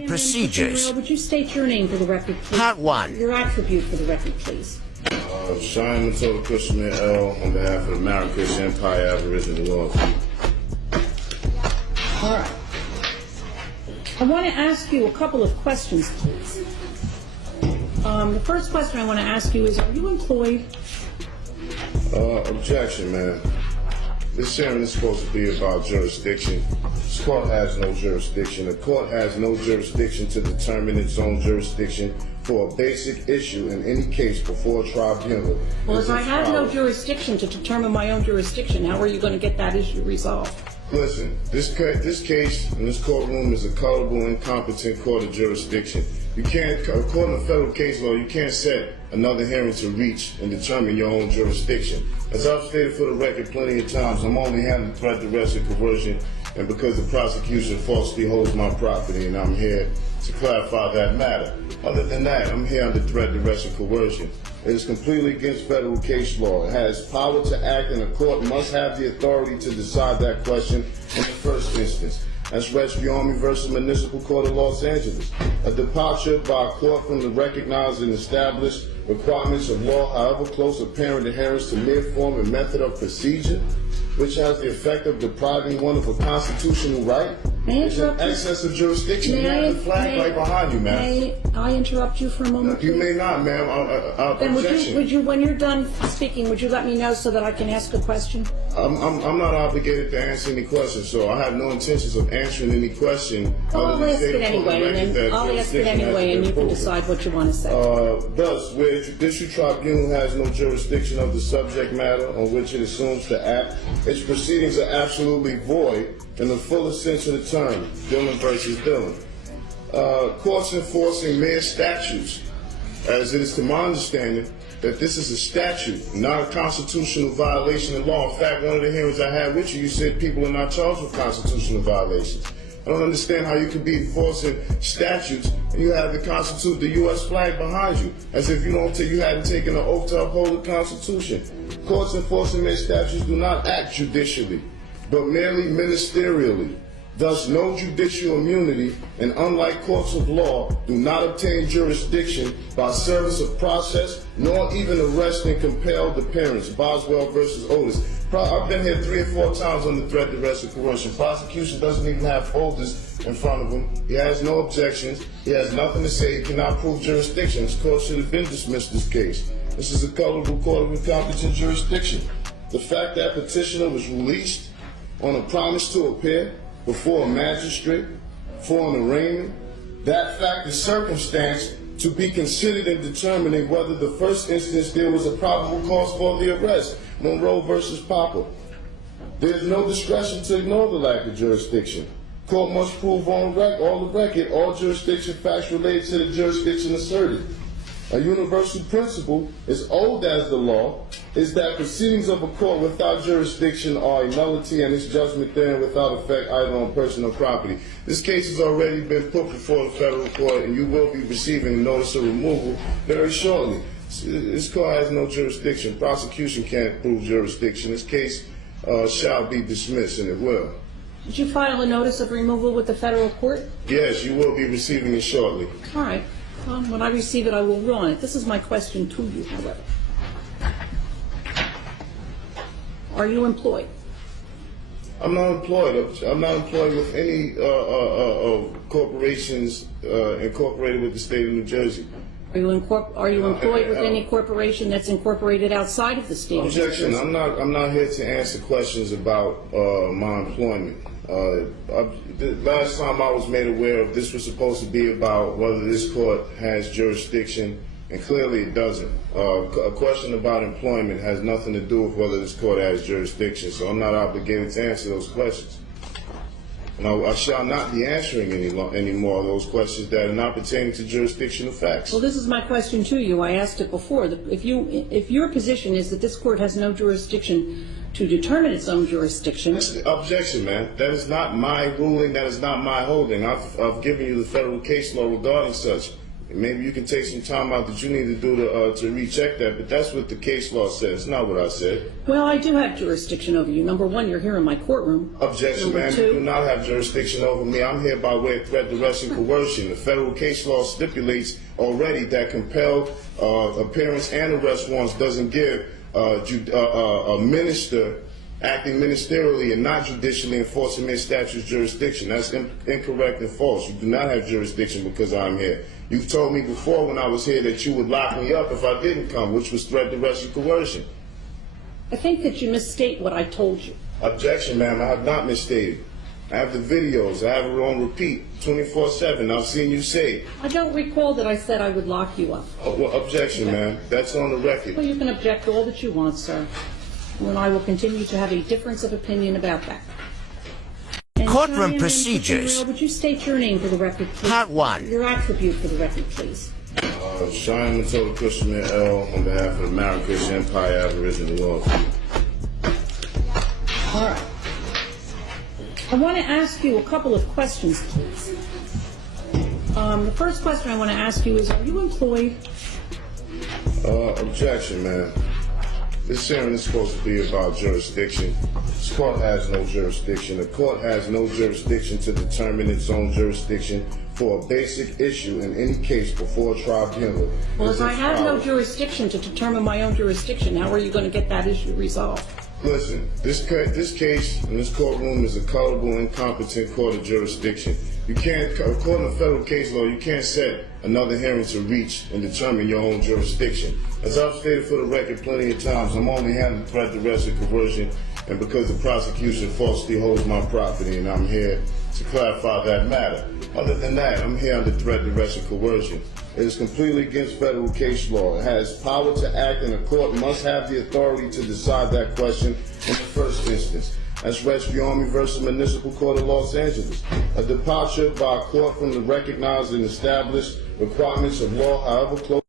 and procedures. Would you state your name for the record, please? Part 1. Your attribute for the record, please. Cheyenne Matilda Cushman L. on behalf of the Marrakesh Empire Aboriginal Laws. All right. I want to ask you a couple of questions, please. The first question I want to ask you is, are you employed? Objection, man. This hearing is supposed to be about jurisdiction. This court has no jurisdiction. The court has no jurisdiction to determine its own jurisdiction for a basic issue in any case before a tribunal. Well, if I have no jurisdiction to determine my own jurisdiction, how are you going to get that issue resolved? Listen, this case in this courtroom is a culpable, incompetent court of jurisdiction. You can't, according to federal case law, you can't set another hearing to reach and determine your own jurisdiction. As I've stated for the record plenty of times, I'm only handling threat, duress, and coercion, and because the prosecution falsely holds my property, and I'm here to clarify that matter. Other than that, I'm here under threat, duress, and coercion. It is completely against federal case law. It has power to act, and the court must have the authority to decide that question in the first instance. That's Army versus Municipal Court of Los Angeles. A departure by a court from the recognized and established requirements of law, however close apparent adherence to mere form and method of procedure, which has the effect of depriving one of a constitutional right, is an excess of jurisdiction. You have the flag right behind you, ma'am. May I interrupt you for a moment? You may not, ma'am. Then would you, when you're done speaking, would you let me know so that I can ask a question? I'm not obligated to answer any questions, so I have no intentions of answering any question. I'll ask it anyway, and then I'll ask it anyway, and you can decide what you want to say. Thus, where a judicial tribunal has no jurisdiction of the subject matter on which it assumes to act, its proceedings are absolutely void in the fullest sense of the term, Dillon versus Dillon. Courts enforcing mere statutes, as it is to my understanding that this is a statute, not a constitutional violation of law. In fact, one of the hearings I had with you, you said people are not charged with constitutional violations. I don't understand how you could be enforcing statutes and you have the U.S. flag behind you, as if you hadn't taken an oath to uphold the Constitution. Courts enforcing mere statutes do not act judicially, but merely ministerially. Thus, no judicial immunity, and unlike courts of law, do not obtain jurisdiction by service of process, nor even arrest and compelled appearance. Boswell versus Otis. I've been here 3 or 4 times on the threat, duress, and coercion. Prosecution doesn't even have folders in front of him. He has no objections. He has nothing to say. He cannot prove jurisdiction. This court should have been dismissed this case. This is a culpable court of incompetent jurisdiction. The fact that petitioner was released on a promise to appear before a magistrate for an arraignment, that fact is circumstance to be considered in determining whether the first instance there was a probable cause for the arrest. Monroe versus Popper. There is no discretion to ignore the lack of jurisdiction. Court must prove on the record all jurisdiction facts related to the jurisdiction asserted. A universal principle, as old as the law, is that proceedings of a court without jurisdiction are a nullity and its judgment therein without effect either on person or property. This case has already been put before the federal court and you will be receiving a notice of removal very shortly. This court has no jurisdiction. Prosecution can't prove jurisdiction. This case shall be dismissed, and it will. Did you file a notice of removal with the federal court? Yes, you will be receiving it shortly. All right. When I receive it, I will rule on it. This is my question to you, however. Are you employed? I'm not employed. I'm not employed with any corporations incorporated with the state of New Jersey. Are you employed with any corporation that's incorporated outside of the state of New Jersey? Objection. I'm not here to answer questions about my employment. The last time I was made aware of this was supposed to be about whether this court has jurisdiction, and clearly it doesn't. A question about employment has nothing to do with whether this court has jurisdiction, so I'm not obligated to answer those questions. No, I shall not be answering any more of those questions that are not pertaining to jurisdictional facts. Well, this is my question to you. I asked it before. If your position is that this court has no jurisdiction to determine its own jurisdiction. That's the objection, man. That is not my ruling. That is not my holding. I've given you the federal case law regarding such. Maybe you can take some time out that you need to do to recheck that, but that's what the case law says, not what I said. Well, I do have jurisdiction over you. Number one, you're here in my courtroom. Objection, ma'am. You do not have jurisdiction over me. I'm here by way of threat, duress, and coercion. The federal case law stipulates already that compelled appearance and arrest warrants doesn't give a minister acting ministerially and not judicially enforcing their statute's jurisdiction. That's incorrect and false. You do not have jurisdiction because I'm here. You've told me before when I was here that you would lock me up if I didn't come, which was threat, duress, and coercion. I think that you misstate what I told you. Objection, ma'am. I have not misstated. I have the videos. I have it on repeat 24/7. I've seen you say it. I don't recall that I said I would lock you up. Well, objection, ma'am. That's on the record. Well, you can object all that you want, sir. And I will continue to have a difference of opinion about that. And Courtroom Cheyenne procedures. Royal, would you state your name for the record, please? Part 1. Your attribute for the record, please. Cheyenne Matilda Cushman L. on behalf of the Marrakesh Empire Aboriginal Law. All right. I want to ask you a couple of questions, please. The first question I want to ask you is, are you employed? Objection, ma'am. This hearing is supposed to be about jurisdiction. This court has no jurisdiction. The court has no jurisdiction to determine its own jurisdiction for a basic issue in any case before a tribunal. Well, if I have no jurisdiction to determine my own jurisdiction, how are you going to get that issue resolved? Listen, this case in this courtroom is a culpable, incompetent court of jurisdiction. You can't, according to federal case law, you can't set another hearing to reach and determine your own jurisdiction. As I've stated for the record plenty of times, I'm only handling threat, duress, and coercion, and because the prosecution falsely holds my property, and I'm here to clarify that matter. Other than that, I'm here under threat, duress, and coercion. It is completely against federal case law. It has power to act, and the court must have the authority to decide that question in the first instance. That's Rescue versus Municipal Court of Los Angeles. A departure by a court from the recognized and established requirements of law, however close